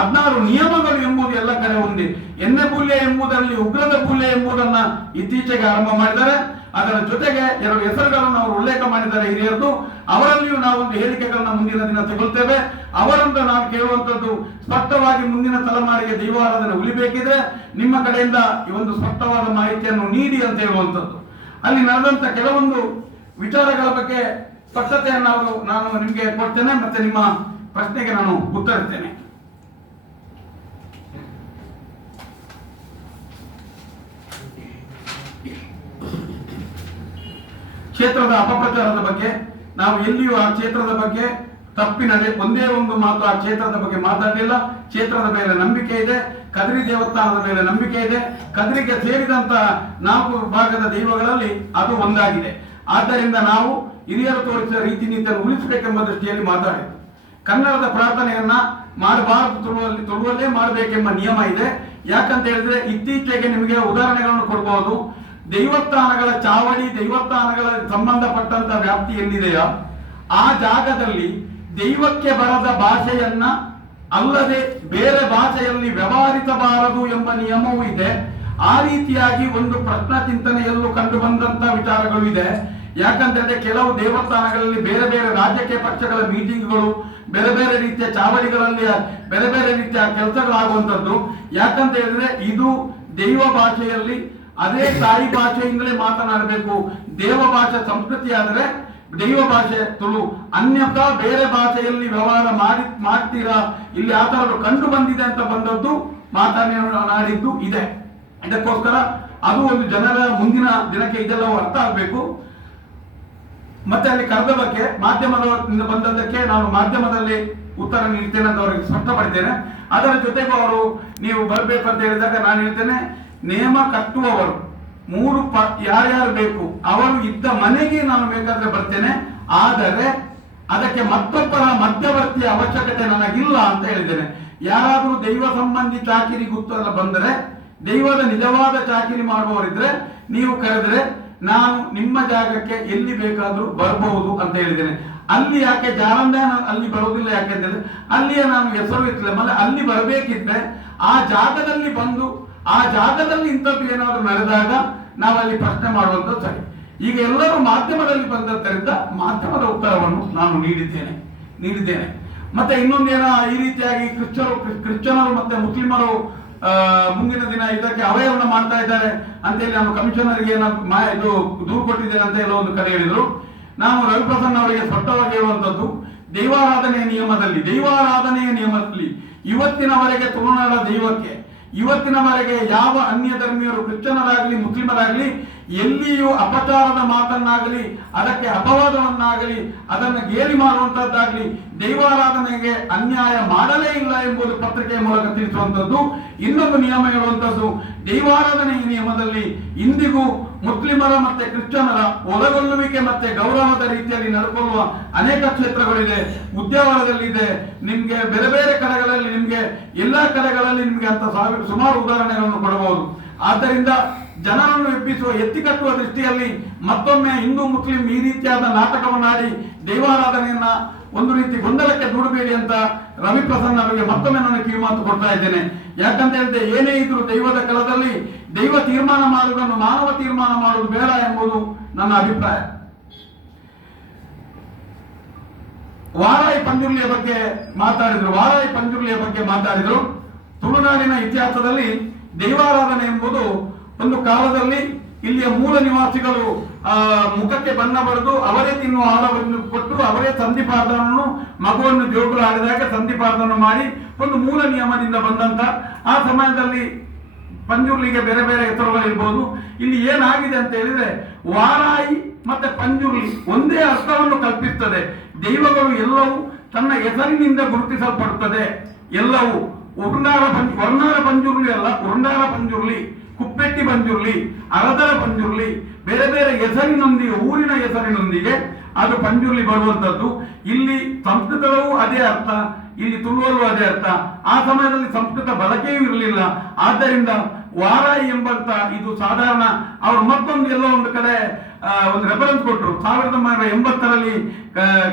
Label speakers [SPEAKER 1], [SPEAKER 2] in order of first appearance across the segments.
[SPEAKER 1] ಹದಿನಾರು ನಿಯಮಗಳು ಎಂಬುದು ಎಲ್ಲ ಕಡೆ ಹೊಂದಿ ಎಣ್ಣೆ ಬೂಲ್ಯ ಎಂಬುದರಲ್ಲಿ ಉಗ್ರದ ಪುಲ್ಯ ಎಂಬುದನ್ನ ಇತ್ತೀಚೆಗೆ ಆರಂಭ ಮಾಡಿದ್ದಾರೆ. ಅದರ ಜೊತೆಗೆ ಎರಡು ಹೆಸರುಗಳನ್ನು ಅವರು ಉಲ್ಲೇಖ ಮಾಡಿದ್ದಾರೆ ಹಿರಿಯರದು. ಅವರಲ್ಲಿಯೂ ನಾವು ಒಂದು ಹೇಳಿಕೆಗಳನ್ನ ಮುಂದಿನ ದಿನ ತಗೊಳ್ತೇವೆ. ಅವರಿಂದ ನಾನು ಕೇಳುವಂತದ್ದು ಸ್ಪಷ್ಟವಾಗಿ ಮುಂದಿನ ತಲೆಮಾರಿಗೆ ದೈವಾರಾಧನೆ ಉಳಿಬೇಕಿದ್ರೆ ನಿಮ್ಮ ಕಡೆಯಿಂದ ಈ ಒಂದು ಸ್ಪಷ್ಟವಾದ ಮಾಹಿತಿಯನ್ನು ನೀಡಿ ಅಂತ ಹೇಳುವಂಥದ್ದು. ಅಲ್ಲಿ ನಡೆದಂತ ಕೆಲವೊಂದು ವಿಚಾರಗಳ ಬಗ್ಗೆ ಸ್ಪಷ್ಟತೆಯನ್ನು ಅವರು ನಾನು ನಿಮಗೆ ಕೊಡ್ತೇನೆ. ಮತ್ತೆ ನಿಮ್ಮ ಪ್ರಶ್ನೆಗೆ ನಾನು ಉತ್ತರಿಸ್ತೇನೆ. ಕ್ಷೇತ್ರದ ಅಪಪ್ರಚಾರದ ಬಗ್ಗೆ, ನಾವು ಎಲ್ಲಿಯೂ ಆ ಕ್ಷೇತ್ರದ ಬಗ್ಗೆ ತಪ್ಪಿನಲ್ಲಿ ಒಂದೇ ಒಂದು ಮಾತು ಆ ಕ್ಷೇತ್ರದ ಬಗ್ಗೆ ಮಾತಾಡಲಿಲ್ಲ. ಕ್ಷೇತ್ರದ ಮೇಲೆ ನಂಬಿಕೆ ಇದೆ, ಕದ್ರಿ ದೇವಸ್ಥಾನದ ಮೇಲೆ ನಂಬಿಕೆ ಇದೆ. ಕದ್ರಿಗೆ ಸೇರಿದಂತ ನಾಲ್ಕು ಭಾಗದ ದೈವಗಳಲ್ಲಿ ಅದು ಒಂದಾಗಿದೆ. ಆದ್ದರಿಂದ ನಾವು ಹಿರಿಯರು ತೋರಿಸಿದ ರೀತಿ ನೀತಿಯನ್ನು ಉಳಿಸಬೇಕೆಂಬ ದೃಷ್ಟಿಯಲ್ಲಿ ಮಾತಾಡಿದ್ದು. ಕನ್ನಡದ ಪ್ರಾರ್ಥನೆಯನ್ನ ಮಾಡಬಾರದು ತುಳುವಲ್ಲಿ ತುಳುವಲ್ಲೇ ಮಾಡಬೇಕೆಂಬ ನಿಯಮ ಇದೆ. ಯಾಕಂತ ಹೇಳಿದ್ರೆ ಇತ್ತೀಚೆಗೆ ನಿಮಗೆ ಉದಾಹರಣೆಗಳನ್ನು ಕೊಡಬಹುದು ದೈವಸ್ಥಾನಗಳ ಚಾವಡಿ ದೈವಸ್ಥಾನಗಳ ಸಂಬಂಧಪಟ್ಟಂತ ವ್ಯಾಪ್ತಿ ಎಲ್ಲಿದೆಯೋ ಆ ಜಾಗದಲ್ಲಿ ದೈವಕ್ಕೆ ಬರದ ಭಾಷೆಯನ್ನ ಅಲ್ಲದೆ ಬೇರೆ ಭಾಷೆಯಲ್ಲಿ ವ್ಯವಹರಿಸಬಾರದು ಎಂಬ ನಿಯಮವೂ ಇದೆ. ಆ ರೀತಿಯಾಗಿ ಒಂದು ಪ್ರಶ್ನ ಚಿಂತನೆಯಲ್ಲೂ ಕಂಡು ಬಂದಂತ ವಿಚಾರಗಳು ಇದೆ. ಯಾಕಂತಂದ್ರೆ ಕೆಲವು ದೇವಸ್ಥಾನಗಳಲ್ಲಿ ಬೇರೆ ಬೇರೆ ರಾಜಕೀಯ ಪಕ್ಷಗಳ ಮೀಟಿಂಗ್ಗಳು, ಬೇರೆ ಬೇರೆ ರೀತಿಯ ಚಾವಡಿಗಳಲ್ಲಿ ಬೇರೆ ಬೇರೆ ರೀತಿಯ ಕೆಲಸಗಳಾಗುವಂಥದ್ದು. ಯಾಕಂತ ಹೇಳಿದ್ರೆ ಇದು ದೈವ ಭಾಷೆಯಲ್ಲಿ ಅದೇ ತಾಯಿ ಭಾಷೆಯಿಂದಲೇ ಮಾತನಾಡಬೇಕು. ದೇವ ಭಾಷೆ ಸಂಸ್ಕೃತಿ ಆದರೆ ದೈವ ಭಾಷೆ ತುಳು. ಅನ್ಯಥಾ ಬೇರೆ ಭಾಷೆಯಲ್ಲಿ ವ್ಯವಹಾರ ಮಾಡಿ, ಮಾಡ್ತೀರಾ? ಇಲ್ಲಿ ಆ ಕಂಡು ಬಂದಿದೆ ಅಂತ ಬಂದದ್ದು ಮಾತನಾಡಿದ್ದು ಇದೆ. ಅದಕ್ಕೋಸ್ಕರ ಅದು ಒಂದು ಜನರ ಮುಂದಿನ ದಿನಕ್ಕೆ ಇದೆಲ್ಲವೂ ಅರ್ಥ ಆಗಬೇಕು. ಮತ್ತೆ ಅಲ್ಲಿ ಕರೆದ ಬಗ್ಗೆ ಮಾಧ್ಯಮದಿಂದ ಬಂದದ್ದಕ್ಕೆ ನಾನು ಮಾಧ್ಯಮದಲ್ಲಿ ಉತ್ತರ ನೀಡ್ತೇನೆ ಅಂತ ಅವರಿಗೆ ಸ್ಪಷ್ಟಪಡಿದ್ದೇನೆ. ಅದರ ಜೊತೆಗೂ ಅವರು, ನೀವು ಬರಬೇಕು ಅಂತ ಹೇಳಿದಾಗ ನಾನು ಹೇಳ್ತೇನೆ ನೇಮ ಕಟ್ಟುವವರು. ಮೂರು ಪ ಯಾರ್ಯಾರು ಬೇಕು, ಅವರು ಇದ್ದ ಮನೆಗೆ ನಾನು ಬೇಕಾದ್ರೆ ಬರ್ತೇನೆ, ಆದರೆ ಅದಕ್ಕೆ ಮತ್ತೊಬ್ಬರ ಮಧ್ಯವರ್ತಿಯ ಅವಶ್ಯಕತೆ ನನಗಿಲ್ಲ ಅಂತ ಹೇಳಿದ್ದೇನೆ. ಯಾರಾದರೂ ದೈವ ಸಂಬಂಧಿ ಚಾಕಿರಿ ಗುತ್ತಲ್ಲ ಬಂದರೆ, ದೈವದ ನಿಜವಾದ ಚಾಕಿರಿ ಮಾಡುವವರಿದ್ರೆ, ನೀವು ಕರೆದ್ರೆ, ನಾನು ನಿಮ್ಮ ಜಾಗಕ್ಕೆ ಎಲ್ಲಿ ಬೇಕಾದರೂ ಬರಬಹುದು ಅಂತ ಹೇಳಿದ್ದೇನೆ. ಅಲ್ಲಿ ಯಾಕೆ ಜಾರಂದ ಅಲ್ಲಿ ಬರುವುದಿಲ್ಲ ಯಾಕೆ ಅಂತ ಹೇಳಿದ್ರೆ, ಅಲ್ಲಿಯೇ ನಾನು ಹೆಸರು ಇರ್ತದೆ ಮತ್ತೆ ಅಲ್ಲಿ ಬರಬೇಕಿದ್ರೆ, ಆ ಜಾಗದಲ್ಲಿ ಬಂದು ಆ ಜಾಗದಲ್ಲಿ ಇಂಥದ್ದು ಏನಾದರೂ ನಡೆದಾಗ ನಾವಲ್ಲಿ ಪ್ರಶ್ನೆ ಮಾಡುವಂಥದ್ದು ಸರಿ. ಈಗ ಎಲ್ಲರೂ ಮಾಧ್ಯಮದಲ್ಲಿ ಬಂದದ್ದರಿಂದ ಮಾಧ್ಯಮದ ಉತ್ತರವನ್ನು ನಾನು ನೀಡಿದ್ದೇನೆ ನೀಡಿದ್ದೇನೆ. ಮತ್ತೆ ಇನ್ನೊಂದೇನ, ಈ ರೀತಿಯಾಗಿ ಕ್ರಿಶ್ಚರು ಕ್ರಿಶ್ಚಿಯನರು ಮತ್ತೆ ಮುಸ್ಲಿಮರು ಮುಂದಿನ ದಿನ ಇದಕ್ಕೆ ಅವಯವನ್ನ ಮಾಡ್ತಾ ಇದ್ದಾರೆ ಅಂತೇಳಿ ನಾನು ಕಮಿಷನರ್ಗೆ ಇದು ದೂರು ಕೊಟ್ಟಿದ್ದೇನೆ ಅಂತ ಎಲ್ಲ ಒಂದು ಕರೆ ಹೇಳಿದ್ರು. ನಾನು ರವಿಪ್ರಸನ್ನ ಅವರಿಗೆ ಸ್ಪಷ್ಟವಾಗಿ ಹೇಳುವಂಥದ್ದು, ದೈವಾರಾಧನೆಯ ನಿಯಮದಲ್ಲಿ ದೈವಾರಾಧನೆಯ ನಿಯಮದಲ್ಲಿ ಇವತ್ತಿನವರೆಗೆ ತುಳುನಾಡ ದೈವಕ್ಕೆ ಇವತ್ತಿನವರೆಗೆ ಯಾವ ಅನ್ಯ ಧರ್ಮೀಯರು ಕ್ರಿಶ್ಚಿಯನರಾಗಲಿ ಮುಸ್ಲಿಮರಾಗಲಿ ಎಲ್ಲಿಯೂ ಅಪಚಾರದ ಮಾತನ್ನಾಗಲಿ, ಅದಕ್ಕೆ ಅಪವಾದವನ್ನಾಗಲಿ, ಅದನ್ನು ಗೇಲಿ ಮಾಡುವಂತದ್ದಾಗಲಿ ದೈವಾರಾಧನೆಗೆ ಅನ್ಯಾಯ ಮಾಡಲೇ ಇಲ್ಲ ಎಂಬುದು ಪತ್ರಿಕೆಯ ಮೂಲಕ ತಿಳಿಸುವಂಥದ್ದು, ಇನ್ನೊಂದು ನಿಯಮ ಹೇಳುವಂಥದ್ದು, ದೈವಾರಾಧನೆ ನಿಯಮದಲ್ಲಿ ಇಂದಿಗೂ ಮುಸ್ಲಿಮರ ಮತ್ತೆ ಕ್ರಿಶ್ಚಿಯನರ ಒಳಗೊಳ್ಳುವಿಕೆ ಮತ್ತೆ ಗೌರವದ ರೀತಿಯಲ್ಲಿ ನಡ್ಕೊಳ್ಳುವ ಅನೇಕ ಕ್ಷೇತ್ರಗಳಿದೆ. ಉದ್ಯಾವರದಲ್ಲಿದೆ. ನಿಮ್ಗೆ ಬೇರೆ ಬೇರೆ ಕಡೆಗಳಲ್ಲಿ ನಿಮ್ಗೆ ಎಲ್ಲಾ ಕಡೆಗಳಲ್ಲಿ ನಿಮ್ಗೆ ಅಂತ ಸಾವಿರ, ಸುಮಾರು ಉದಾಹರಣೆಗಳನ್ನು ಕೊಡಬಹುದು. ಆದ್ದರಿಂದ ಜನರನ್ನು ಎಬ್ಬಿಸುವ ಎತ್ತಿ ಕಟ್ಟುವ ದೃಷ್ಟಿಯಲ್ಲಿ ಮತ್ತೊಮ್ಮೆ ಹಿಂದೂ ಮುಸ್ಲಿಂ ಈ ರೀತಿಯಾದ ನಾಟಕವನ್ನಾಡಿ ದೈವಾರಾಧನೆಯನ್ನ ಒಂದು ರೀತಿ ಗೊಂದಲಕ್ಕೆ ದೂಡಬೇಡಿ ಅಂತ ರವಿ ಪ್ರಸನ್ನ ಅವರಿಗೆ ಮತ್ತೊಮ್ಮೆ ನಾನು ಕಿವಿಮಾತು ಕೊಡ್ತಾ ಇದ್ದೇನೆ. ಯಾಕಂತ ಹೇಳಿದ್ರೆ ಏನೇ ಇದ್ರು ದೈವದ ಕಲದಲ್ಲಿ ದೈವ ತೀರ್ಮಾನ ಮಾಡುವುದನ್ನು ಮಾನವ ತೀರ್ಮಾನ ಮಾಡುವುದು ಬೇಡ ಎಂಬುದು ನನ್ನ ಅಭಿಪ್ರಾಯ. ವಾರಾಯಿ ಪಂಜುರ್ಲಿಯ ಬಗ್ಗೆ ಮಾತಾಡಿದ್ರು, ವಾರಾಯಿ ಪಂಜುರ್ಲಿಯ ಬಗ್ಗೆ ಮಾತಾಡಿದ್ರು. ತುಳುನಾಡಿನ ಇತಿಹಾಸದಲ್ಲಿ ದೈವಾರಾಧನೆ ಎಂಬುದು ಒಂದು ಕಾಲದಲ್ಲಿ ಇಲ್ಲಿಯ ಮೂಲ ನಿವಾಸಿಗಳು, ಆ, ಮುಖಕ್ಕೆ ಬಣ್ಣ ಬರೆದು ಅವರೇ ತಿನ್ನುವ ಆಹಾರವನ್ನು ಕೊಟ್ಟು ಅವರೇ ಸಂಧಿಪಾರ್ಧನನ್ನು ಮಗುವನ್ನು ಜೋಗುಲು ಆಡಿದಾಗ ಸಂಧಿಪಾರ್ಧನ ಮಾಡಿ ಒಂದು ಮೂಲ ನಿಯಮದಿಂದ ಬಂದಂತ. ಆ ಸಮಯದಲ್ಲಿ ಪಂಜುರ್ಲಿಗೆ ಬೇರೆ ಬೇರೆ ಹೆಸರುಗಳಿರ್ಬೋದು ಇಲ್ಲಿ ಏನಾಗಿದೆ ಅಂತ ಹೇಳಿದ್ರೆ, ವಾರಾಯಿ ಮತ್ತೆ ಪಂಜುರ್ಲಿ ಒಂದೇ ಅರ್ಥವನ್ನು ಕಲ್ಪಿಸುತ್ತದೆ ದೈವಗಳು ಎಲ್ಲವೂ ತನ್ನ ಹೆಸರಿನಿಂದ ಗುರುತಿಸಲ್ಪಡುತ್ತದೆ. ಎಲ್ಲವೂ. ಉರ್ನಾರ ಪಂಜು, ವರ್ಣಾರ ಪಂಜುರ್ಲಿ ಅಲ್ಲ ಉರ್ನಾರ ಪಂಜುರ್ಲಿ. ಕುಪ್ಪೆಟ್ಟಿ ಬಂದಿರಲಿ, ಅರದರ ಬಂದಿರಲಿ, ಬೇರೆ ಬೇರೆ ಹೆಸರಿನೊಂದಿಗೆ, ಊರಿನ ಹೆಸರಿನೊಂದಿಗೆ ಅದು ಪಂಜುರ್ಲಿ ಬರುವಂತದ್ದು. ಇಲ್ಲಿ ಸಂಸ್ಕೃತವೂ ಅದೇ ಅರ್ಥ, ಇಲ್ಲಿ ತುಳುವಲ್ಲೂ ಅದೇ ಅರ್ಥ. ಆ ಸಮಯದಲ್ಲಿ ಸಂಸ್ಕೃತ ಬಳಕೆಯೂ ಇರಲಿಲ್ಲ. ಆದ್ದರಿಂದ ವಾರಾಯಿ ಎಂಬಂತ ಇದು ಸಾಧಾರಣ, ಅವರು ಮತ್ತೊಂದು ಎಲ್ಲೋ ಒಂದು ಕಡೆ ಒಂದು ರೆಫರೆನ್ಸ್ ಕೊಟ್ಟರು ಸಾವಿರದ ಒಂಬೈನೂರ ಎಂಬತ್ತರಲ್ಲಿ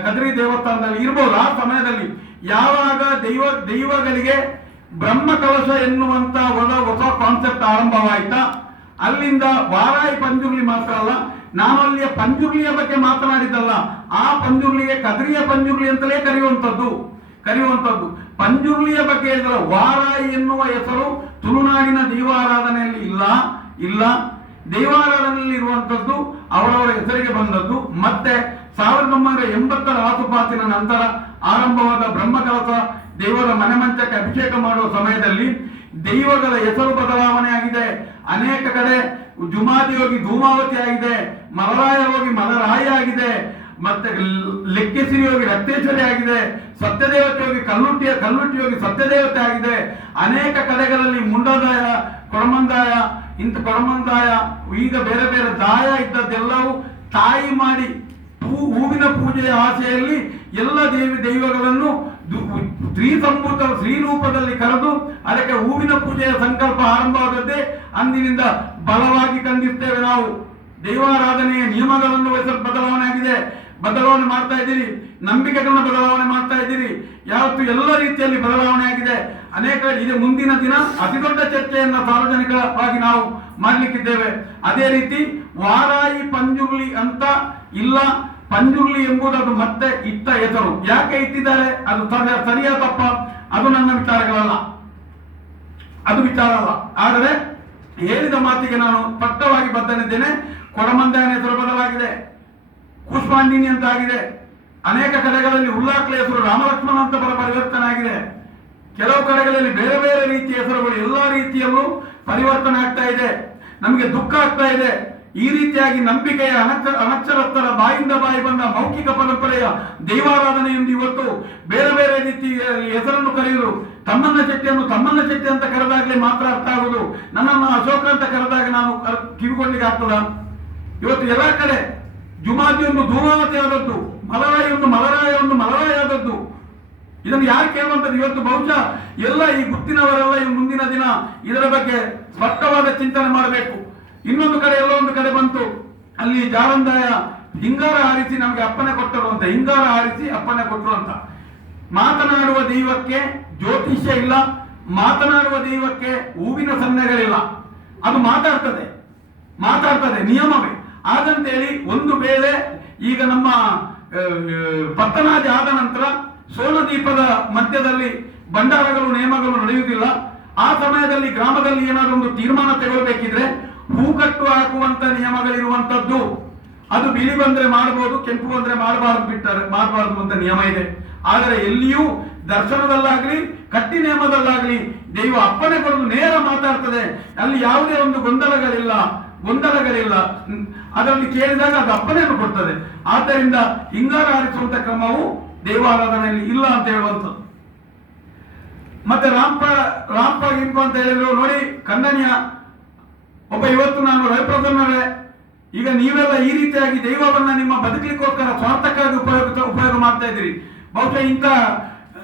[SPEAKER 1] ಕದ್ರಿ ದೇವಸ್ಥಾನದಲ್ಲಿ ಇರ್ಬೋದು. ಆ ಸಮಯದಲ್ಲಿ ಯಾವಾಗ ದೈವ, ದೈವಗಳಿಗೆ ಬ್ರಹ್ಮ ಕಲಶ ಎನ್ನುವಂತ ಹೊಸ ಕಾನ್ಸೆಪ್ಟ್ ಆರಂಭವಾಯಿತ. ಅಲ್ಲಿಂದ ವಾರಾಯಿ ಪಂಜುರ್ಲಿ ಮಾತ್ರ ಅಲ್ಲ ನಾನು ಅಲ್ಲಿಯ ಪಂಜುರ್ಲಿಯ ಬಗ್ಗೆ ಮಾತನಾಡಿದ್ದಲ್ಲ, ಆ ಪಂಜುರ್ಲಿಗೆ ಕದ್ರಿಯ ಪಂಜುರ್ಲಿ ಅಂತಲೇ ಕರೆಯುವಂಥದ್ದು. ಕರೆಯುವಂಥದ್ದು. ಪಂಜುರ್ಲಿಯ ಬಗ್ಗೆ ಹೇಳಿದ್ರೆ ವಾರಾಯಿ ಎನ್ನುವ ಹೆಸರು ತುಳುನಾಡಿನ ದೈವಾರಾಧನೆಯಲ್ಲಿ ಇಲ್ಲ ಇಲ್ಲ. ದೈವಾರಾಧನೆಯಲ್ಲಿ ಇರುವಂಥದ್ದು ಅವರವರ ಹೆಸರಿಗೆ ಬಂದದ್ದು. ಮತ್ತೆ ಸಾವಿರದ ಒಂಬೈನೂರ ಎಂಬತ್ತರ ಆಸುಪಾಸಿನ ನಂತರ ಆರಂಭವಾದ ಬ್ರಹ್ಮಕಲಸ ದೇವರ ಮನೆ ಮಂಚಕ್ಕೆ ಅಭಿಷೇಕ ಮಾಡುವ ಸಮಯದಲ್ಲಿ ದೈವಗಳ ಹೆಸರು ಬದಲಾವಣೆ ಆಗಿದೆ. ಅನೇಕ ಕಡೆ ಜುಮಾದಿ ಹೋಗಿ ಧೂಮಾವತಿ ಆಗಿದೆ, ಮಲರಾಯ ಹೋಗಿ ಮಲರಾಯ ಆಗಿದೆ, ಮತ್ತೆ ಲೆಕ್ಕೆಸಿರಿ ಹೋಗಿ ರಕ್ತೇಶ್ವರಿ ಆಗಿದೆ, ಸತ್ಯದೇವತೆ ಹೋಗಿ ಕಲ್ಲುಟ್ಟಿಯ ಕಲ್ಲುಟ್ಟಿ ಹೋಗಿ ಸತ್ಯದೇವತೆ ಆಗಿದೆ. ಅನೇಕ ಕಡೆಗಳಲ್ಲಿ ಮುಂಡದಾಯ ಕೊಡಮಂದಾಯ ಇಂಥ ಕೊಡಮಂದಾಯ ಈಗ ಬೇರೆ ಬೇರೆ ದಾಯ ಇದ್ದದ್ದೆಲ್ಲವೂ ತಾಯಿ ಮಾಡಿ ಹೂವಿನ ಪೂಜೆಯ ಆಸೆಯಲ್ಲಿ ಎಲ್ಲ ದೇವಿ ದೈವಗಳನ್ನು ಸ್ತ್ರೀ ಸಂಭೂತ ಸ್ತ್ರೀ ರೂಪದಲ್ಲಿ ಕರೆದು ಅದಕ್ಕೆ ಹೂವಿನ ಪೂಜೆಯ ಸಂಕಲ್ಪ ಆರಂಭವಾದದ್ದೇ ಅಂದಿನಿಂದ ಬಲವಾಗಿ ಖಂಡಿಸ್ತೇವೆ ನಾವು. ದೈವಾರಾಧನೆಯ ನಿಯಮಗಳನ್ನು ವಹಿಸಲು ಬದಲಾವಣೆ ಆಗಿದೆ ಬದಲಾವಣೆ ಮಾಡ್ತಾ ಇದ್ದೀರಿ. ನಂಬಿಕೆಗಳನ್ನ ಬದಲಾವಣೆ ಮಾಡ್ತಾ ಇದ್ದೀರಿ. ಯಾವತ್ತು ಎಲ್ಲ ರೀತಿಯಲ್ಲಿ ಬದಲಾವಣೆ ಆಗಿದೆ ಅನೇಕ ಇದೆ ಮುಂದಿನ ದಿನ ಅತಿ ದೊಡ್ಡ ಚರ್ಚೆಯನ್ನ ಸಾರ್ವಜನಿಕವಾಗಿ ನಾವು ಮಾಡಲಿಕ್ಕಿದ್ದೇವೆ. ಅದೇ ರೀತಿ ವಾರಾಯಿ ಪಂಜುರ್ಲಿ ಅಂತ ಇಲ್ಲ ಪಂಜುರ್ಲಿ ಎಂಬುದು ಮತ್ತೆ ಇತ್ತ ಹೆಸರು. ಯಾಕೆ ಇಟ್ಟಿದ್ದಾರೆ? ಅದು ಸರಿಯ ತಪ್ಪ. ಅದು ನನ್ನ ವಿಚಾರಗಳಲ್ಲ. ಅದು ವಿಚಾರ ಅಲ್ಲ. ಆದರೆ ಹೇಳಿದ ಮಾತಿಗೆ ನಾನು ಸ್ಪಷ್ಟವಾಗಿ ಬದ್ಧನಿದ್ದೇನೆ. ಕೊಡಮಂದಾಯನ ಹೆಸರು ಬದಲಾಗಿದೆ. ಕುಷ್ಮಾಂಡಿನಿ ಅಂತ ಆಗಿದೆ ಅನೇಕ ಕಡೆಗಳಲ್ಲಿ ಉಲ್ಲಾಕ್ಲ ಹೆಸರು ರಾಮಲಕ್ಷ್ಮಣ ಅಂತ ಬರ ಪರಿವರ್ತನೆ ಆಗಿದೆ ಕೆಲವು ಕಡೆಗಳಲ್ಲಿ ಬೇರೆ ಬೇರೆ ರೀತಿಯ ಹೆಸರುಗಳು ಎಲ್ಲಾ ರೀತಿಯಲ್ಲೂ ಪರಿವರ್ತನೆ ಆಗ್ತಾ ಇದೆ. ನಮಗೆ ದುಃಖ ಆಗ್ತಾ ಇದೆ. ಈ ರೀತಿಯಾಗಿ ನಂಬಿಕೆಯ ಅನಕ್ಷ ಅನಕ್ಷರಸ್ಥರ ಬಾಯಿಂದ ಬಾಯಿ ಬಂದ ಮೌಖಿಕ ಪರಂಪರೆಯ ದೈವಾರಾಧನೆಯಿಂದ ಇವತ್ತು ಬೇರೆ ಬೇರೆ ರೀತಿಯ ಹೆಸರನ್ನು ಕರೆಯಲು ತಮ್ಮನ್ನ ಶೆಟ್ಟಿಯನ್ನು ತಮ್ಮನ್ನ ಶೆಟ್ಟಿ ಅಂತ ಕರೆದಾಗಲೇ ಮಾತ್ರ ಅರ್ಥ ಆಗುವುದು. ನನ್ನನ್ನು ಅಶೋಕ ಅಂತ ಕರೆದಾಗ ನಾನು ಕಿವಿಗೊಂಡಿಗೆ ಆಗ್ತದ? ಇವತ್ತು ಎಲ್ಲ ಕಡೆ ಜುಮಾದಿ ಒಂದು ಧೂಮಾವತಿ ಆದದ್ದು, ಮಲರಾಯ ಒಂದು ಮಲರಾಯ ಒಂದು ಮಲರಾಯ ಆದದ್ದು. ಇದನ್ನು ಯಾರು ಕೇಳುವಂತದ್ದು ಇವತ್ತು ಬಹುಶಃ ಎಲ್ಲ ಈ ಗುತ್ತಿನವರೆಲ್ಲ ಈ ಮುಂದಿನ ದಿನ ಇದರ ಬಗ್ಗೆ ಸ್ಪಷ್ಟವಾದ ಚಿಂತನೆ ಮಾಡಬೇಕು. ಇನ್ನೊಂದು ಕಡೆ ಎಲ್ಲೋ ಒಂದು ಕಡೆ ಬಂತು. ಅಲ್ಲಿ ಜಾರಂದಾಯ ಹಿಂಗಾರ ಹಾರಿಸಿ ನಮಗೆ ಅಪ್ಪನೆ ಕೊಟ್ಟರು ಅಂತ. ಹಿಂಗಾರ ಹಾರಿಸಿ ಅಪ್ಪನೆ ಕೊಟ್ಟರು ಅಂತ. ಮಾತನಾಡುವ ದೈವಕ್ಕೆ ಜ್ಯೋತಿಷ್ಯ ಇಲ್ಲ. ಮಾತನಾಡುವ ದೈವಕ್ಕೆ ಹೂವಿನ ಸನ್ನೆಗಳಿಲ್ಲ. ಅದು ಮಾತಾಡ್ತದೆ. ಮಾತಾಡ್ತದೆ. ನಿಯಮವೇ. ಹಾಗಂತೇಳಿ ಒಂದು ವೇಳೆ ಈಗ ನಮ್ಮ ಪತ್ತನಾದಿ ಆದ ನಂತರ ಸೋಲದೀಪದ ಮಧ್ಯದಲ್ಲಿ ಭಂಡಾರಗಳು, ನೇಮಗಳು ನಡೆಯುವುದಿಲ್ಲ ಆ ಸಮಯದಲ್ಲಿ ಗ್ರಾಮದಲ್ಲಿ ಏನಾದರೂ ಒಂದು ತೀರ್ಮಾನ ತಗೊಳ್ಬೇಕಿದ್ರೆ ಹೂಕಟ್ಟು ಹಾಕುವಂತ ನಿಯಮಗಳಿರುವಂತದ್ದು, ಅದು ಬಿಳಿ ಬಂದ್ರೆ ಮಾಡಬಹುದು ಕೆಂಪು ಬಂದ್ರೆ ಮಾಡಬಾರದು ಬಿಟ್ಟರೆ ಮಾಡಬಾರದು ಅಂತ ನಿಯಮ ಇದೆ. ಆದರೆ ಎಲ್ಲಿಯೂ ದರ್ಶನದಲ್ಲಾಗ್ಲಿ, ಕಟ್ಟಿ ನಿಯಮದಲ್ಲಾಗ್ಲಿ ದೈವ ಅಪ್ಪಣೆ ಕೊಡಲು ನೇರ ಮಾತಾಡ್ತದೆ. ಅಲ್ಲಿ ಯಾವುದೇ ಒಂದು ಗೊಂದಲಗಳಿಲ್ಲ ಗೊಂದಲಗಳಿಲ್ಲ. ಅದರಲ್ಲಿ ಕೇಳಿದಾಗ ಅದು ಅಪ್ಪಣೆಯನ್ನು ಕೊಡ್ತದೆ. ಆದ್ದರಿಂದ ಹಿಂಗಾರ ಹಾರಿಸುವಂತ ಕ್ರಮವು ದೇವಾರಾಧನೆಯಲ್ಲಿ ಇಲ್ಲ ಅಂತ ಹೇಳುವಂಥದ್ದು. ಮತ್ತೆ ರಾಂಪ ರಾಂಪ ಗಿಂಪ ಅಂತ ಹೇಳಿದ್ರು, ನೋಡಿ ಖಂಡನೀಯ ಒಬ್ಬ ಇವತ್ತು ನಾನು ರವಿಪ್ರಸನ್ನರೇ ಈಗ ನೀವೆಲ್ಲ ಈ ರೀತಿಯಾಗಿ ದೈವವನ್ನ ನಿಮ್ಮ ಬದುಕಲಿಕ್ಕೋಸ್ಕರ ಸ್ವಾರ್ಥಕ್ಕಾಗಿ ಉಪಯೋಗ ಉಪಯೋಗ ಮಾಡ್ತಾ ಇದ್ದೀರಿ. ಬಹುಶಃ ಇಂಥ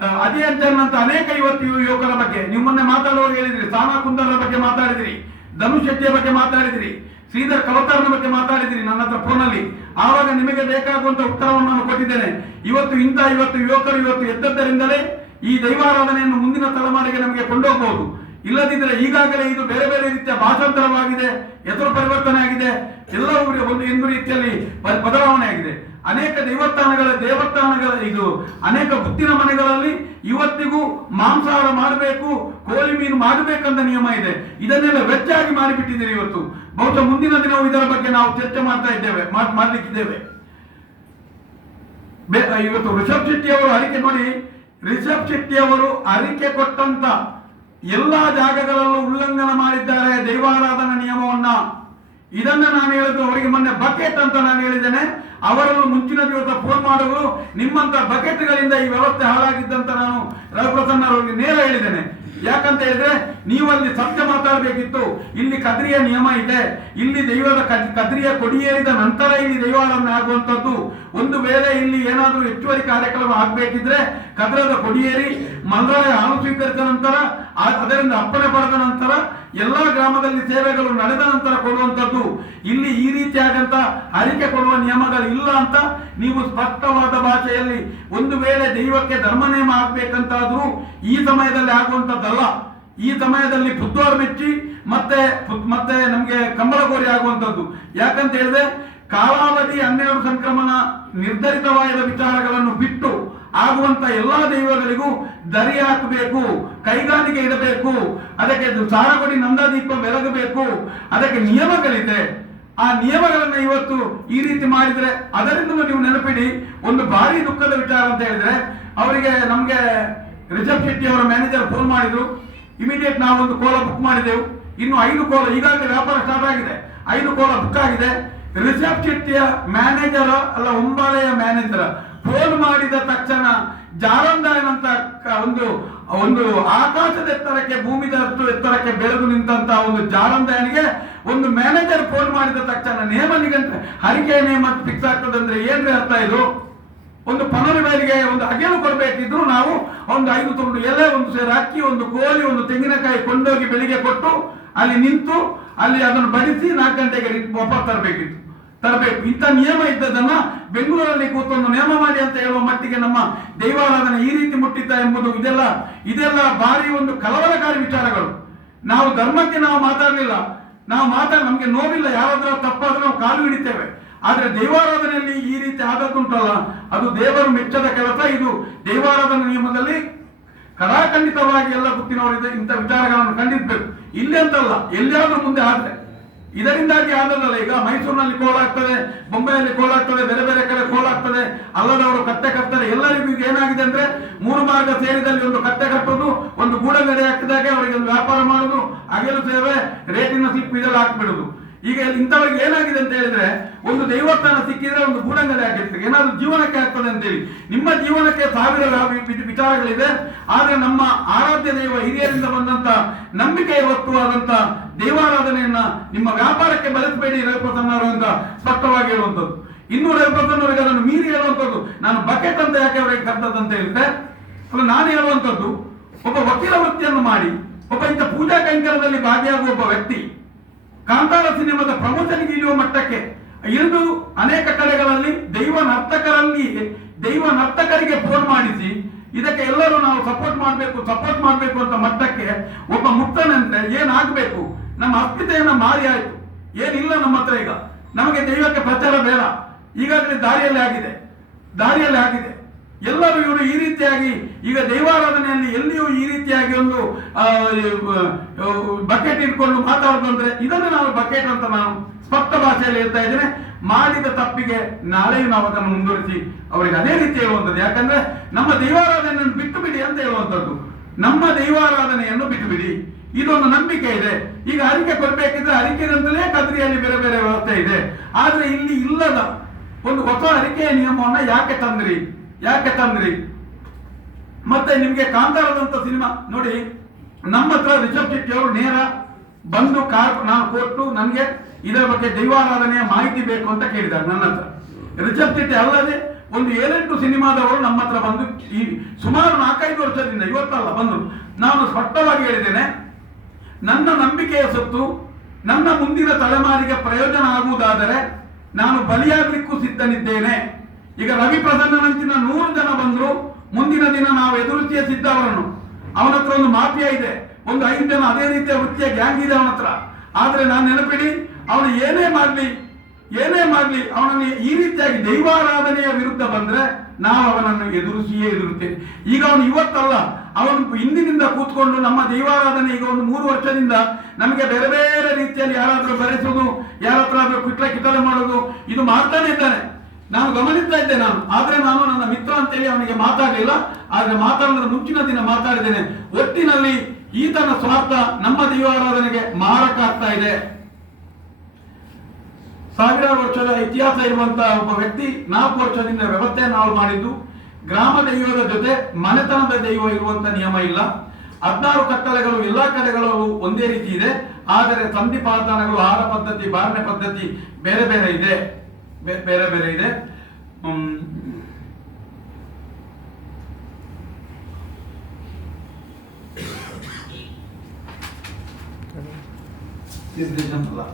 [SPEAKER 1] ಅದೇ ಅಂತ ಅನೇಕ ಇವತ್ತು ಯುವ- ಯುವಕರ ಬಗ್ಗೆ, ನಿಮ್ಮನ್ನೇ ಮಾತಾಡುವಾಗ ಹೇಳಿದ್ರಿ. ಸಾನಾ ಕುಂದರ ಬಗ್ಗೆ ಮಾತಾಡಿದ್ರಿ. ಧನುಷ್ ಶೆಟ್ಟಿಯ ಬಗ್ಗೆ ಮಾತಾಡಿದ್ರಿ. ಶ್ರೀಧರ್ ಕವತಾರನ ಬಗ್ಗೆ ಮಾತಾಡಿದ್ರಿ ನನ್ನ ಹತ್ರ ಫೋನಲ್ಲಿ. ಆವಾಗ ನಿಮಗೆ ಬೇಕಾಗುವಂತ ಉತ್ತರವನ್ನು ನಾನು ಕೊಟ್ಟಿದ್ದೇನೆ. ಇವತ್ತು ಇಂಥ, ಇವತ್ತು ಯುವಕರು ಇವತ್ತು ಎದ್ದದ್ದರಿಂದಲೇ ಈ ದೈವಾರಾಧನೆಯನ್ನು ಮುಂದಿನ ತಲೆಮಾರಿಗೆ ನಮಗೆ ಕೊಂಡೋಗಬಹುದು ಇಲ್ಲದಿದ್ದರೆ ಈಗಾಗಲೇ ಇದು ಬೇರೆ ಬೇರೆ ರೀತಿಯ ಭಾಷಾಂತರವಾಗಿದೆ ಎದುರು ಪರಿವರ್ತನೆ ಆಗಿದೆ. ಎಲ್ಲವೂ ಒಂದು ಒಂದು ರೀತಿಯಲ್ಲಿ ಬದಲಾವಣೆ ಆಗಿದೆ. ಅನೇಕ ದೇವಸ್ಥಾನಗಳ ದೇವಸ್ಥಾನಗಳ ಇದು ಅನೇಕ ಬುತ್ತಿನ ಮನೆಗಳಲ್ಲಿ ಇವತ್ತಿಗೂ ಮಾಂಸಾಹಾರ ಮಾಡಬೇಕು ಕೋಳಿ ಮೀನು ಮಾಡಬೇಕಂತ ನಿಯಮ ಇದೆ. ಇದನ್ನೆಲ್ಲ ವೆಚ್ಚಾಗಿ ಮಾಡಿಬಿಟ್ಟಿದ್ದೀರಿ ಇವತ್ತು. ಬಹುಶಃ ಮುಂದಿನ ದಿನವೂ ಇದರ ಬಗ್ಗೆ ನಾವು ಚರ್ಚೆ ಮಾಡ್ತಾ ಇದ್ದೇವೆ ಮಾಡಲಿಕ್ಕಿದ್ದೇವೆ. ಇವತ್ತು ರಿಷಬ್ ಶೆಟ್ಟಿ ಅವರು ಅರಿಕೆ ನೋಡಿ, ರಿಷಬ್ ಶೆಟ್ಟಿ ಅವರು ಅರಿಕೆ ಕೊಟ್ಟಂತ ಎಲ್ಲಾ ಜಾಗಗಳಲ್ಲೂ ಉಲ್ಲಂಘನ ಮಾಡಿದ್ದಾರೆ ದೈವಾರಾಧನ ನಿಯಮವನ್ನ. ಇದನ್ನ ನಾನು ಹೇಳಿದ್ದು ಅವರಿಗೆ ಮೊನ್ನೆ ಬಕೆಟ್ ಅಂತ ನಾನು ಹೇಳಿದ್ದೇನೆ. ಅವರನ್ನು ಮುಂಚಿನ ದಿವಸ ಫೋನ್ ಮಾಡುವುದು ನಿಮ್ಮಂತ ಬಕೆಟ್ಗಳಿಂದ ಈ ವ್ಯವಸ್ಥೆ ಹಾಳಾಗಿದ್ದಂತ ನಾನು ರವಿಪ್ರಸನ್ನ ಅವರಿಗೆ ನೇರ ಹೇಳಿದ್ದೇನೆ. ಯಾಕಂತ ಹೇಳಿದ್ರೆ ನೀವು ಅಲ್ಲಿ ಸತ್ಯ ಮಾತಾಡಬೇಕಿತ್ತು. ಇಲ್ಲಿ ಕದ್ರಿಯ ನಿಯಮ ಇದೆ. ಇಲ್ಲಿ ದೈವದ ಕದ್- ಕದ್ರಿಯ ಕೊಡಿಯೇರಿದ ನಂತರ ಇಲ್ಲಿ ದೈವಾರಾಧನೆ ಆಗುವಂತದ್ದು ಒಂದು ವೇಳೆ ಇಲ್ಲಿ ಏನಾದರೂ ಹೆಚ್ಚುವರಿ ಕಾರ್ಯಕ್ರಮ ಆಗಬೇಕಿದ್ರೆ ಕದ್ರದ ಕೊಡಿಯೇರಿ ಮಂಗಳ ನಂತರ ಅದರಿಂದ ಅಪ್ಪಣೆ ಪಡೆದ ನಂತರ ಎಲ್ಲಾ ಗ್ರಾಮದಲ್ಲಿ ಸೇವೆಗಳು ನಡೆದ ನಂತರ ಕೊಡುವಂತದ್ದು ಇಲ್ಲಿ ಈ ರೀತಿಯಾದಂಥ ಅರಿಕೆ ಕೊಡುವ ನಿಯಮಗಳು ಇಲ್ಲ ಅಂತ ನೀವು ಸ್ಪಷ್ಟವಾದ ಭಾಷೆಯಲ್ಲಿ ಒಂದು ವೇಳೆ ದೈವಕ್ಕೆ ಧರ್ಮ ನೇಮ ಆಗ್ಬೇಕಂತಾದ್ರೂ ಈ ಸಮಯದಲ್ಲಿ ಆಗುವಂತದ್ದಲ್ಲ ಈ ಸಮಯದಲ್ಲಿ ಬುದ್ಧವಾರ ಮೆಚ್ಚಿ ಮತ್ತೆ ಮತ್ತೆ ನಮಗೆ ಕಂಬಳಗೋರಿ ಆಗುವಂತದ್ದು ಯಾಕಂತ ಹೇಳಿದ್ರೆ ಕಾಲಾವಧಿ ಹನ್ನೆರಡು ಸಂಕ್ರಮಣ ನಿರ್ಧರಿತವಾದ ವಿಚಾರಗಳನ್ನು ಬಿಟ್ಟು ಆಗುವಂತ ಎಲ್ಲಾ ದೈವಗಳಿಗೂ ದರಿ ಹಾಕಬೇಕು, ಕೈಗಾರಿಕೆ ಇಡಬೇಕು, ಅದಕ್ಕೆ ಸಾರಗೊಡಿ ನಂದಾದೀಪ ಬೆಳಗಬೇಕು, ಅದಕ್ಕೆ ನಿಯಮಗಳಿದೆ. ಆ ನಿಯಮಗಳನ್ನ ಇವತ್ತು ಈ ರೀತಿ ಮಾಡಿದ್ರೆ ಅದರಿಂದ ನೀವು ನೆನಪಿಡಿ, ಒಂದು ಭಾರಿ ದುಃಖದ ವಿಚಾರ ಅಂತ ಹೇಳಿದ್ರೆ, ಅವರಿಗೆ ನಮ್ಗೆ ರಿಷಬ್ ಶೆಟ್ಟಿ ಅವರ ಮ್ಯಾನೇಜರ್ ಫೋನ್ ಮಾಡಿದ್ರು. ಇಮಿಡಿಯೇಟ್ ನಾವು ಒಂದು ಕೋಲ ಬುಕ್ ಮಾಡಿದೆವು. ಇನ್ನು ಐದು ಕೋಲ ಈಗಾಗಲೇ ವ್ಯಾಪಾರ ಸ್ಟಾರ್ಟ್ ಆಗಿದೆ. ಐದು ಕೋಲ ಬುಕ್ ಆಗಿದೆ. ರಿಷಬ್ ಶೆಟ್ಟಿಯ ಮ್ಯಾನೇಜರ್ ಅಲ್ಲ ಒಂಬಾಳೆಯ ಮ್ಯಾನೇಜರ್ ಫೋನ್ ಮಾಡಿದ ತಕ್ಷಣ ಜಾರಂದಾಯನಂತ ಒಂದು ಒಂದು ಆಕಾಶದ ಎತ್ತರಕ್ಕೆ ಭೂಮಿದಷ್ಟು ಎತ್ತರಕ್ಕೆ ಬೆಳೆದು ನಿಂತ ಒಂದು ಜಾರಂದಾಯನಿಗೆ ಒಂದು ಮ್ಯಾನೇಜರ್ ಫೋನ್ ಮಾಡಿದ ತಕ್ಷಣ, ನೇಮ ನಿಗಂತ ಹರಿಕೆ ನೇಮ ಫಿಕ್ಸ್ ಆಗ್ತದೆ ಅಂದ್ರೆ ಏನ್ರಿ ಅರ್ಥ ಇದು? ಒಂದು ಪನರಿ ಮೇಲೆ ಒಂದು ಅಗೆಲು ಕೊಡಬೇಕಿದ್ರು ನಾವು ಒಂದು ಐದು ತುಂಡು ಎಲೆ, ಒಂದು ಸೇರು ಅಕ್ಕಿ, ಒಂದು ಕೋಳಿ, ಒಂದು ತೆಂಗಿನಕಾಯಿ ಕೊಂಡೋಗಿ ಬೆಳಿಗ್ಗೆ ಕೊಟ್ಟು ಅಲ್ಲಿ ನಿಂತು ಅಲ್ಲಿ ಅದನ್ನು ಬಡಿಸಿ ನಾಲ್ಕು ಗಂಟೆಗೆ ವಾಪಸ್ ತರಬೇಕಿತ್ತು. ತರಬೇಕು. ಇಂಥ ನಿಯಮ ಇದ್ದದನ್ನ ಬೆಂಗಳೂರಲ್ಲಿ ಕೂತೊಂದು ನಿಯಮ ಮಾಡಿ ಅಂತ ಹೇಳುವ ಮಟ್ಟಿಗೆ ನಮ್ಮ ದೈವಾರಾಧನೆ ಈ ರೀತಿ ಮುಟ್ಟಿದ್ದ ಎಂಬುದು ಇದೆಲ್ಲ ಇದೆಲ್ಲ ಭಾರಿ ಒಂದು ಕಲವರಕಾರಿ ವಿಚಾರಗಳು. ನಾವು ಧರ್ಮಕ್ಕೆ ನಾವು ಮಾತಾಡಲಿಲ್ಲ. ನಾವು ಮಾತಾಡ ನಮ್ಗೆ ನೋವಿಲ್ಲ, ಯಾರಾದ್ರೂ ತಪ್ಪಾದ್ರೆ ನಾವು ಕಾಲು ಹಿಡಿತೇವೆ. ಆದ್ರೆ ದೈವಾರಾಧನೆಯಲ್ಲಿ ಈ ರೀತಿ ಆದದ್ದುಂಟಲ್ಲ ಅದು ದೇವರು ಮೆಚ್ಚದ ಕೆಲಸ. ಇದು ದೈವಾರಾಧನೆ ನಿಯಮದಲ್ಲಿ ಕಡಾಖಂಡಿತವಾಗಿ ಎಲ್ಲ ಗೊತ್ತಿನವರಿದೆ ಇಂಥ ವಿಚಾರಗಳನ್ನು ಖಂಡಿಸಬೇಕು. ಇಲ್ಲಿ ಅಂತಲ್ಲ, ಎಲ್ಲಿಯಾದ್ರೂ ಮುಂದೆ ಆದ್ರೆ. ಇದರಿಂದಾಗಿ ಆದದಲ್ಲ ಈಗ ಮೈಸೂರಿನಲ್ಲಿ ಕೋಲಾಗ್ತದೆ ಆಗ್ತದೆ ಕೋಲಾಗ್ತದೆ, ಬೇರೆ ಬೇರೆ ಕಡೆ ಕೋಲಾಗ್ತದೆ. ಅಲ್ಲದವರು ಕತ್ತೆ ಕಟ್ತಾರೆ. ಎಲ್ಲರಿಗೂ ಏನಾಗಿದೆ ಅಂದ್ರೆ ಮೂರು ಮಾರ್ಗ ಸೇರಿದಲ್ಲಿ ಒಂದು ಕತ್ತೆ ಕಟ್ಟೋದು, ಒಂದು ಗೂಡಂಗಡಿ ಹಾಕಿದಾಗೆ ಅವರಿಗೆ ಒಂದು ವ್ಯಾಪಾರ ಮಾಡೋದು, ಅಗೆಲು ಸೇವೆ, ರೇಟಿನ ಸ್ಲಿಪ್ ಇದೆಲ್ಲ ಹಾಕ್ಬಿಡುದು. ಈಗ ಇಂಥವ್ರಿಗೆ ಏನಾಗಿದೆ ಅಂತ ಹೇಳಿದ್ರೆ, ಒಂದು ದೈವಸ್ಥಾನ ಸಿಕ್ಕಿದ್ರೆ ಒಂದು ಗೂಡಂಗಡೆ ಆಗಿರ್ತದೆ ಏನಾದ್ರು ಜೀವನಕ್ಕೆ ಆಗ್ತದೆ ಅಂತೇಳಿ. ನಿಮ್ಮ ಜೀವನಕ್ಕೆ ಸಾವಿರ ವಿಚಾರಗಳಿದೆ. ಆದ್ರೆ ನಮ್ಮ ಆರಾಧ್ಯ ದೈವ ಹಿರಿಯರಿಂದ ಬಂದಂತ ನಂಬಿಕೆಯ ವಸ್ತುವಾದಂತ ದೈವಾರಾಧನೆಯನ್ನ ನಿಮ್ಮ ವ್ಯಾಪಾರಕ್ಕೆ ಬಳಸಬೇಡಿ ರವಿಪ್ರಸನ್ನರು ಅಂತ ಸ್ಪಷ್ಟವಾಗಿ ಹೇಳುವಂಥದ್ದು. ಇನ್ನು ರವಿಪ್ರಸನ್ನವರಿಗೆ ಅದನ್ನು ಮೀರಿ ಹೇಳುವಂಥದ್ದು. ನಾನು ಬಕೆಟ್ ಅಂತ ಯಾಕೆ ಅವರಿಗೆ ಅಂತ ಹೇಳಿದ್ರೆ ಅಲ್ಲ ನಾನು ಹೇಳುವಂಥದ್ದು, ಒಬ್ಬ ವಕೀಲ ವೃತ್ತಿಯನ್ನು ಮಾಡಿ, ಒಬ್ಬ ಇಂಥ ಪೂಜಾ ಕೈಂಕರದಲ್ಲಿ ಭಾಗಿಯಾಗುವ ಒಬ್ಬ ವ್ಯಕ್ತಿ, ಕಾಂತಾರ ಸಿನಿಮಾದ ಪ್ರಮೋಷನ್ಗೆ ಇಳಿಯುವ ಮಟ್ಟಕ್ಕೆ ಇಂದು ಅನೇಕ ಕಡೆಗಳಲ್ಲಿ ದೈವ ನರ್ತಕರಲ್ಲಿ, ದೈವ ನರ್ತಕರಿಗೆ ಫೋನ್ ಮಾಡಿಸಿ ಇದಕ್ಕೆ ಎಲ್ಲರೂ ನಾವು ಸಪೋರ್ಟ್ ಮಾಡಬೇಕು ಸಪೋರ್ಟ್ ಮಾಡಬೇಕು ಅಂತ ಮಟ್ಟಕ್ಕೆ ಒಬ್ಬ ಮುಕ್ತನಂತೆ ಏನಾಗಬೇಕು ನಮ್ಮ ಅಸ್ಮಿತೆಯನ್ನು ಮಾರಿ ಆಯ್ತು. ಏನಿಲ್ಲ ನಮ್ಮ ಹತ್ರ ಈಗ. ನಮಗೆ ದೈವಕ್ಕೆ ಪ್ರಚಾರ ಬೇಡ. ಈಗಾಗಲೇ ದಾರಿಯಲ್ಲಿ ಆಗಿದೆ. ದಾರಿಯಲ್ಲಿ ಆಗಿದೆ. ಎಲ್ಲರೂ ಇವರು ಈ ರೀತಿಯಾಗಿ ಈಗ ದೈವಾರಾಧನೆಯಲ್ಲಿ ಎಲ್ಲಿಯೂ ಈ ರೀತಿಯಾಗಿ ಒಂದು ಬಕೆಟ್ ಇಟ್ಕೊಂಡು ಮಾತಾಡೋದು ಇದನ್ನು ನಾವು ಬಕೆಟ್ ಅಂತ ನಾನು ಸ್ಪಷ್ಟ ಭಾಷೆಯಲ್ಲಿ ಹೇಳ್ತಾ ಇದ್ದೇನೆ. ಮಾಡಿದ ತಪ್ಪಿಗೆ ನಾಳೆಯೂ ನಾವು ಅದನ್ನು ಮುಂದುವರಿಸಿ ಅವರಿಗೆ ಅದೇ ರೀತಿ ಹೇಳುವಂಥದ್ದು. ಯಾಕಂದ್ರೆ ನಮ್ಮ ದೈವಾರಾಧನೆಯನ್ನು ಬಿಟ್ಟು ಬಿಡಿ ಅಂತ ಹೇಳುವಂಥದ್ದು. ನಮ್ಮ ದೈವಾರಾಧನೆಯನ್ನು ಬಿಟ್ಟು ಬಿಡಿ ಇದೊಂದು ನಂಬಿಕೆ ಇದೆ. ಈಗ ಅರಿಕೆ ಕೊಡಬೇಕಿದ್ರೆ ಅರಿಕೆಗಂತಲೇ ಕದ್ರಿಯಲ್ಲಿ ಬೇರೆ ಬೇರೆ ವ್ಯವಸ್ಥೆ ಇದೆ. ಆದ್ರೆ ಇಲ್ಲಿ ಇಲ್ಲದ ಒಂದು ಹೊಸ ಅರಿಕೆಯ ನಿಯಮವನ್ನ ಯಾಕೆ ತಂದ್ರಿ? ಯಾಕೆ ತಂದ್ರಿ? ಮತ್ತೆ ನಿಮ್ಗೆ ಕಾಂತಾರದಂತ ಸಿನಿಮಾ ನೋಡಿ ನಮ್ಮ ಹತ್ರ ರಿಷಬ್ ಶೆಟ್ಟಿ ಅವರು ನೇರ ಬಂದು ಕಾರ್ ನಾನು ಕೊಟ್ಟು ನನಗೆ ಇದರ ಬಗ್ಗೆ ದೈವಾರಾಧನೆಯ ಮಾಹಿತಿ ಬೇಕು ಅಂತ ಕೇಳಿದ್ದಾರೆ ನನ್ನ ಹತ್ರ. ಶೆಟ್ಟಿ ಅಲ್ಲದೆ ಒಂದು ಏಳೆಂಟು ಸಿನಿಮಾದವರು ನಮ್ಮ ಹತ್ರ ಬಂದು ಈ ಸುಮಾರು ನಾಲ್ಕೈದು ವರ್ಷದಿಂದ, ಇವತ್ತಲ್ಲ ಬಂದು ನಾನು ಸ್ಪಷ್ಟವಾಗಿ ಹೇಳಿದ್ದೇನೆ, ನನ್ನ ನಂಬಿಕೆಯ ಸೊತ್ತು, ನನ್ನ ಮುಂದಿನ ತಲೆಮಾರಿಗೆ ಪ್ರಯೋಜನ ಆಗುವುದಾದರೆ ನಾನು ಬಲಿಯಾಗಲಿಕ್ಕೂ ಸಿದ್ಧನಿದ್ದೇನೆ. ಈಗ ರವಿ ಪ್ರಸನ್ನನಂಚಿನ ನೂರು ಜನ ಬಂದರು. ಮುಂದಿನ ದಿನ ನಾವು ಎದುರಿಸಿಯೇ ಸಿದ್ಧ ಅವರನ್ನು. ಅವನ ಹತ್ರ ಒಂದು ಮಾಫಿಯಾ ಇದೆ. ಒಂದು ಐದು ಜನ ಅದೇ ರೀತಿಯ ವೃತ್ತಿಯ ಗ್ಯಾಂಗ್ ಇದೆ ಅವನ ಹತ್ರ. ಆದ್ರೆ ನಾನು ನೆನಪಿಡಿ, ಅವನು ಏನೇ ಮಾಡಲಿ ಏನೇ ಮಾಡಲಿ, ಅವನನ್ನು ಈ ರೀತಿಯಾಗಿ ದೈವಾರಾಧನೆಯ ವಿರುದ್ಧ ಬಂದ್ರೆ ನಾವು ಅವನನ್ನು ಎದುರಿಸಿಯೇ ಎದುರುತ್ತೇವೆ. ಈಗ ಅವನು ಇವತ್ತಲ್ಲ, ಅವನು ಹಿಂದಿನಿಂದ ಕೂತ್ಕೊಂಡು ನಮ್ಮ ದೈವಾರಾಧನೆ ಈಗ ಒಂದು ಮೂರು ವರ್ಷದಿಂದ ನಮಗೆ ಬೇರೆ ಬೇರೆ ರೀತಿಯಲ್ಲಿ ಯಾರಾದರೂ ಬರೆಸೋದು, ಯಾರ ಹತ್ರ ಕಿಟ್ಲ ಕಿತ್ತಲೆ ಮಾಡೋದು, ಇದು ಮಾಡ್ತಾನೆ ಇದ್ದಾನೆ. ನಾನು ಗಮನಿಸ್ತಾ ಇದ್ದೆ ನಾನು. ಆದ್ರೆ ನಾನು ನನ್ನ ಮಿತ್ರ ಅಂತೇಳಿ ಅವನಿಗೆ ಮಾತಾಡಲಿಲ್ಲ. ಆದ್ರೆ ಮಾತಾಡೋದ್ರ ಮುಂಚಿನ ದಿನ ಮಾತಾಡಿದ್ದೇನೆ. ಒಟ್ಟಿನಲ್ಲಿ ಈತನ ಸ್ವಾರ್ಥ ನಮ್ಮ ದೇವಾರಾಧನೆಗೆ ಮಾರಕ ಆಗ್ತಾ ಇದೆ. ಸಾವಿರಾರು ವರ್ಷದ ಇತಿಹಾಸ ಇರುವಂತಹ ಒಬ್ಬ ವ್ಯಕ್ತಿ ನಾಲ್ಕು ವರ್ಷದಿಂದ ವ್ಯವಸ್ಥೆಯನ್ನು ಹಾಳು ಮಾಡಿದ್ದು, ಗ್ರಾಮ ದೈವದ ಜೊತೆ ಮನೆತನದ ದೈವ ಇರುವಂತ ನಿಯಮ ಇಲ್ಲ. ಹದಿನಾರು ಕಟ್ಟಳೆಗಳು ಎಲ್ಲಾ ಕಡೆಗಳು ಒಂದೇ ರೀತಿ ಇದೆ. ಆದರೆ ಸಂಧಿ ಪಾದಾನಗಳು ಆಹಾರ ಪದ್ಧತಿ ಬಾರಣೆ ಪದ್ಧತಿ ಬೇರೆ ಬೇರೆ ಇದೆ. ಬೇರೆ ಬೇರೆ ಇದೆ. Biz bizden Allah.